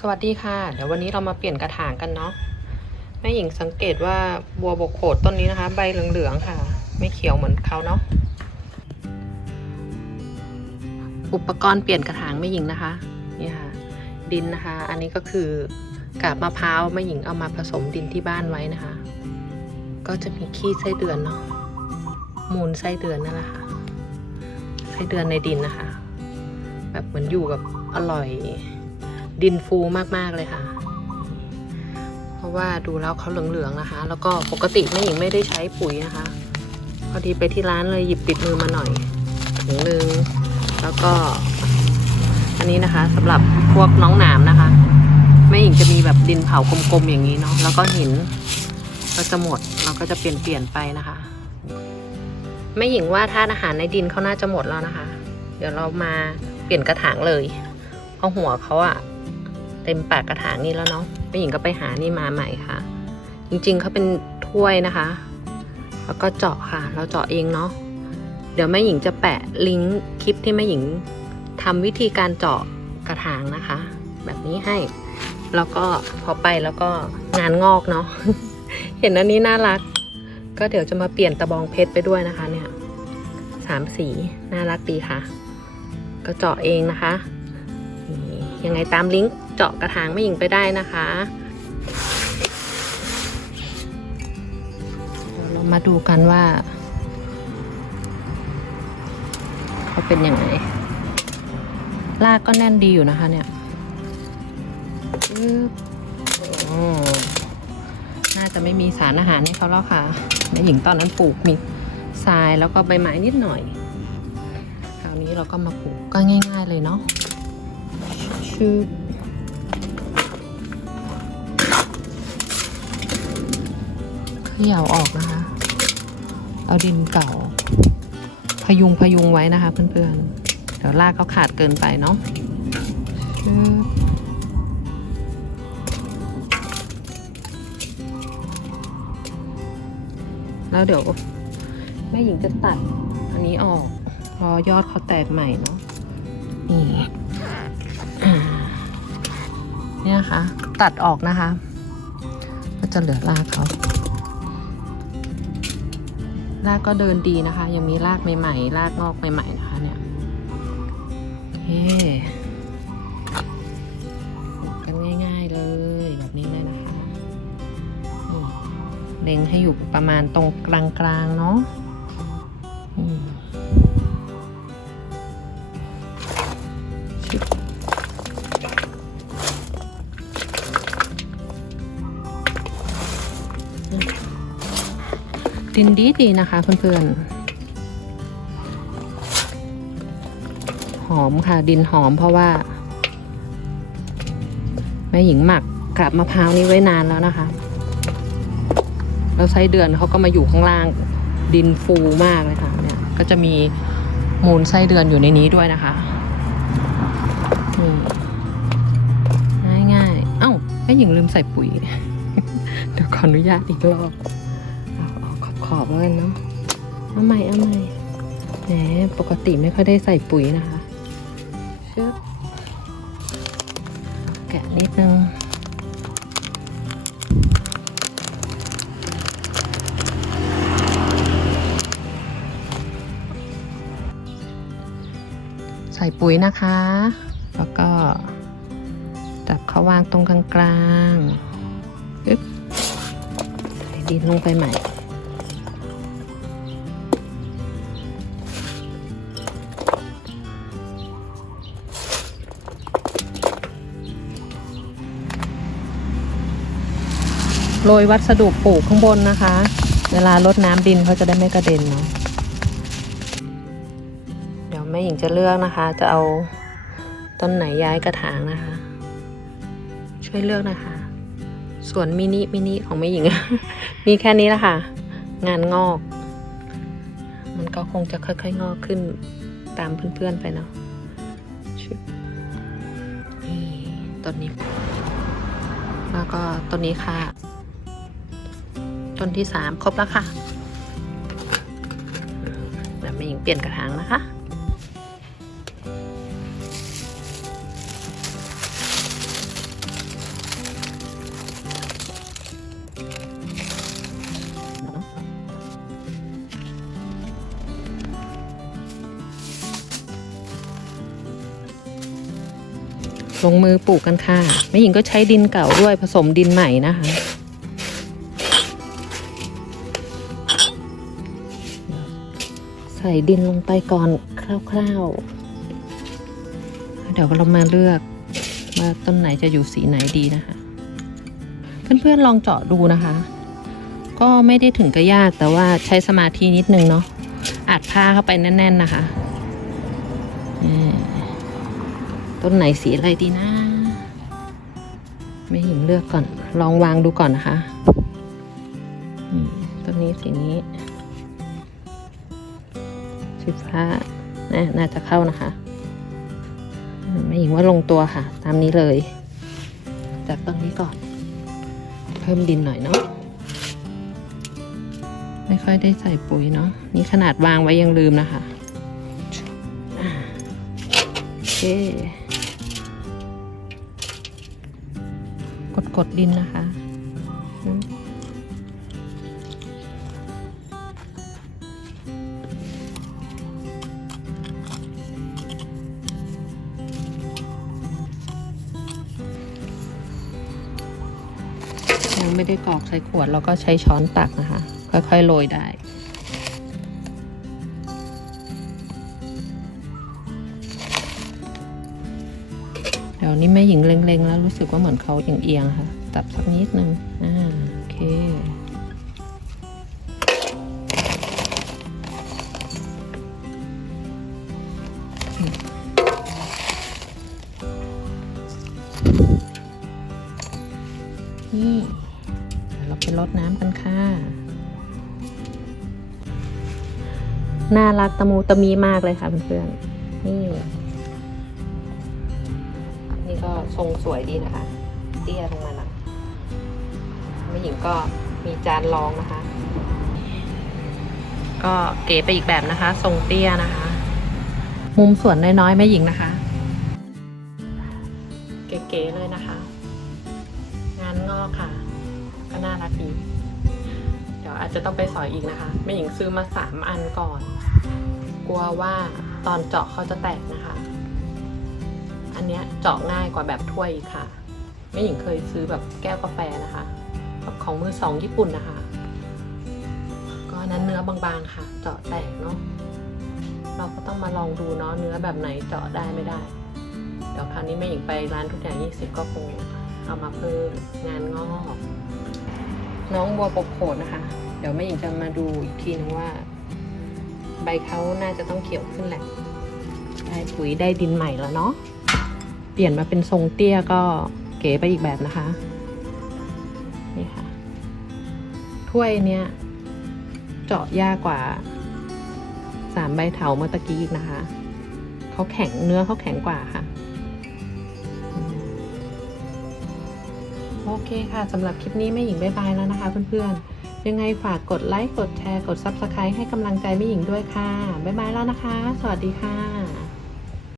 สวัสดีค่ะ เดี๋ยววันนี้เรามาเปลี่ยนกระถางกันเนาะแม่หญิงสังเกตว่าบัวบกโขดต้นนี้นะคะ ใบเหลืองๆค่ะ ไม่เขียวเหมือนเขาเนาะอุปกรณ์เปลี่ยนกระถางแม่หญิงนะคะนี่ค่ะ ดินนะคะ อันนี้ก็คือกาบมะพร้าวแม่หญิงเอามาผสมดินที่บ้านไว้นะคะ ก็จะมีขี้ไส้เดือนเนาะมูลไส้เดือนนั่นแหละค่ะไส้เดือนในดินนะคะ แบบเหมือนอยู่กับอร่อย ดินฟูมากๆเลยค่ะ เพราะว่าดูแล้วเขาเหลืองๆนะคะ แล้วก็ปกติแม่หญิงไม่ได้ใช้ปุ๋ยนะคะ พอดีไปที่ร้านเลยหยิบติดมือมาหน่อยถุงหนึ่งแล้วก็ อันนี้นะคะสำหรับพวกน้องหนามนะคะแม่หญิงจะมีแบบดินเผากลมๆอย่างนี้เนาะแล้วก็หินก็จะหมดเราก็จะเปลี่ยนเปลี่ยนไปนะคะแม่หญิงว่าธาตุอาหารในดินเขาน่าจะหมดแล้วนะคะ เดี๋ยวเรามาเปลี่ยนกระถางเลย เพราะหัวเขาอะ เต็มปากกระถางนี่แล้วเนาะแม่หญิงก็ไปหานี่มาใหม่ค่ะ จริงๆเขาเป็นถ้วยนะคะ แล้วก็เจาะค่ะ เราเจาะเองเนาะเดี๋ยวแม่หญิงจะแปะลิงก์คลิปที่แม่หญิงทำวิธีการเจาะกระถางนะคะ แบบนี้ให้ แล้วก็พอไปแล้วก็งานงอกเนาะ เห็นอันนี้น่ารัก ก็เดี๋ยวจะมาเปลี่ยนตะบองเพชรไปด้วยนะคะเนี่ยสามสีน่ารักดีค่ะ ก็เจาะเองนะคะ ยังไงตามลิงก์เจาะกระถางไม่หญิงไปได้นะคะเดี๋ยวเรามาดูกันว่าเขาเป็นยังไงรากก็แน่นดีอยู่นะคะเนี่ยน่าจะไม่มีสารอาหารให้เขาแล้วค่ะแม่หญิงตอนนั้นปลูกมีทรายแล้วก็ใบไม้นิดหน่อย คราวนี้เราก็มาปลูกก็ง่าย ๆเลยเนาะ ชืบเขย่าออกนะคะ เอาดินเก่า พยุงพยุงไว้นะคะเพื่อนๆ เดี๋ยวรากเขาขาดเกินไปเนาะแล้วเดี๋ยวแม่หญิงจะตัดอันนี้ออก พอยอดเขาแตกใหม่เนาะนี่ เนี่ยนะคะตัดออกนะคะ ก็จะเหลือรากเขารากก็เดินดีนะคะ ยังมีรากใหม่ๆรากงอกใหม่ๆนะคะเนี่ยเคปลูกกันง่ายๆเลยแบบนี้เลยนะคะเล็งให้อยู่ประมาณตรงกลางๆเนาะ ดินดีดีนะคะเพื่อนๆ หอมค่ะดินหอมเพราะว่าแม่หญิงหมักกับมะพร้าวนี้ไว้นานแล้วนะคะ แล้วไส้เดือนเขาก็มาอยู่ข้างล่างดินฟูมากเลยค่ะเนี่ยก็จะมีมูลไส้เดือนอยู่ในนี้ด้วยนะคะง่ายๆ เอ้าแม่หญิงลืมใส่ปุ๋ย เดี๋ยวขออนุญาตอีกรอบ ขอบแล้วกันเนาะเอาใหม่เอาใหม่แหมปกติไม่ค่อยได้ใส่ปุ๋ยนะคะชึบแกะนิดนึงใส่ปุ๋ยนะคะ แล้วก็จับเขาวางตรงกลางๆอึ๊บใส่ดินลงไปใหม่ โรยวัสดุปลูกข้างบนนะคะ เวลารดน้ำดินเขาจะได้ไม่กระเด็นเนาะเดี๋ยวแม่หญิงจะเลือกนะคะ จะเอาต้นไหนย้ายกระถางนะคะ ช่วยเลือกนะคะสวนมินิมินิของแม่หญิง มีแค่นี้ละค่ะ งานงอก มันก็คงจะค่อยๆงอกขึ้นตามเพื่อนๆไปเนาะนี่ต้นนี้ แล้วก็ต้นนี้ค่ะ ต้นที่สามครบแล้วค่ะแล้วม่หญิงเปลี่ยนกระถางนะคะลงมือปลูกกันค่ะแม่หญิงก็ใช้ดินเก่าด้วยผสมดินใหม่นะคะ ส่ดินลงไปก่อนคร่าวๆ เดี๋ยวเรามาเลือกว่าต้นไหนจะอยู่สีไหนดีนะคะ เพื่อนๆลองเจาะดูนะคะ ก็ไม่ได้ถึงกับยากแต่ว่าใช้สมาธินิดนึงเนาะอัดผ้าเข้าไปแน่น ๆนะคะต้นไหนสีอะไรดีนะ ไม่หญิงเลือกก่อน ลองวางดูก่อนนะคะต้นนี้สีนี้ สีฟ้าน่าน่าจะเข้านะคะไม่หญิงว่าลงตัวค่ะ ตามนี้เลย จากต้นนี้ก่อน เพิ่มดินหน่อยเนาะไม่ค่อยได้ใส่ปุ๋ยเนาะนี่ขนาดวางไว้ยังลืมนะคะโอเคกดกดดินนะคะ ยังไม่ได้กรอกใส่ขวดเราก็ใช้ช้อนตักนะคะ ค่อยๆโรยได้เดี๋ยวนี้แม่หญิงเล็งๆ แล้วรู้สึกว่าเหมือนเขาเอียงๆค่ะ ตับสักนิดนึงอ่า น้ำกันค่ะ น่ารักตะมูตะมีมากเลยค่ะเพื่อนๆ นี่ นี่ก็ทรงสวยดีนะคะ เตี้ยลงมาหน่อยแม่หญิงก็มีจานรองนะคะ ก็เก๋ไปอีกแบบนะคะ ทรงเตี้ยนะคะ มุมส่วนน้อยๆแม่หญิงนะคะ เก๋ๆเลยนะคะ งานงอกค่ะ ก็น่ารักดี อาจจะต้องไปสอยอีกนะคะแม่หญิงซื้อมาสามอันก่อน กลัวว่าตอนเจาะเขาจะแตกนะคะ อันเนี้ยเจาะง่ายกว่าแบบถ้วยอีกค่ะแม่หญิงเคยซื้อแบบแก้วกาแฟนะคะแบบของมือสองญี่ปุ่นนะคะ ก็อันนั้นเนื้อบางๆค่ะ เจาะแตกเนาะเราก็ต้องมาลองดูเนาะเนื้อแบบไหนเจาะได้ไม่ได้ เดี๋ยวคราวนี้แม่หญิงไปร้านทุกอย่างยี่สิบก็คงเอามาเพิ่มงานงอกน้องบัวปกโขดนะคะ ดี๋ยวแม่หญิงจะมาดูอีกทีนึงว่า ใบเขาน่าจะต้องเขียวขึ้นแหละ ได้ปุ๋ยได้ดินใหม่แล้วเนาะ เปลี่ยนมาเป็นทรงเตี้ยก็เก๋ไปอีกแบบนะคะ นี่ค่ะ ถ้วยเนี้ยเจาะยากกว่าสามใบเถาเมื่อตะกี้อีกนะคะ เขาแข็งเนื้อเขาแข็งกว่าค่ะโอเคค่ะสำหรับคลิปนี้แม่หญิงบายบายแล้วนะคะเพื่อนๆ ยังไงฝากกดไลค์ กดแชร์ กด Subscribe ให้กำลังใจแม่หญิงด้วยค่ะ บ๊ายบายแล้วนะคะ สวัสดีค่ะ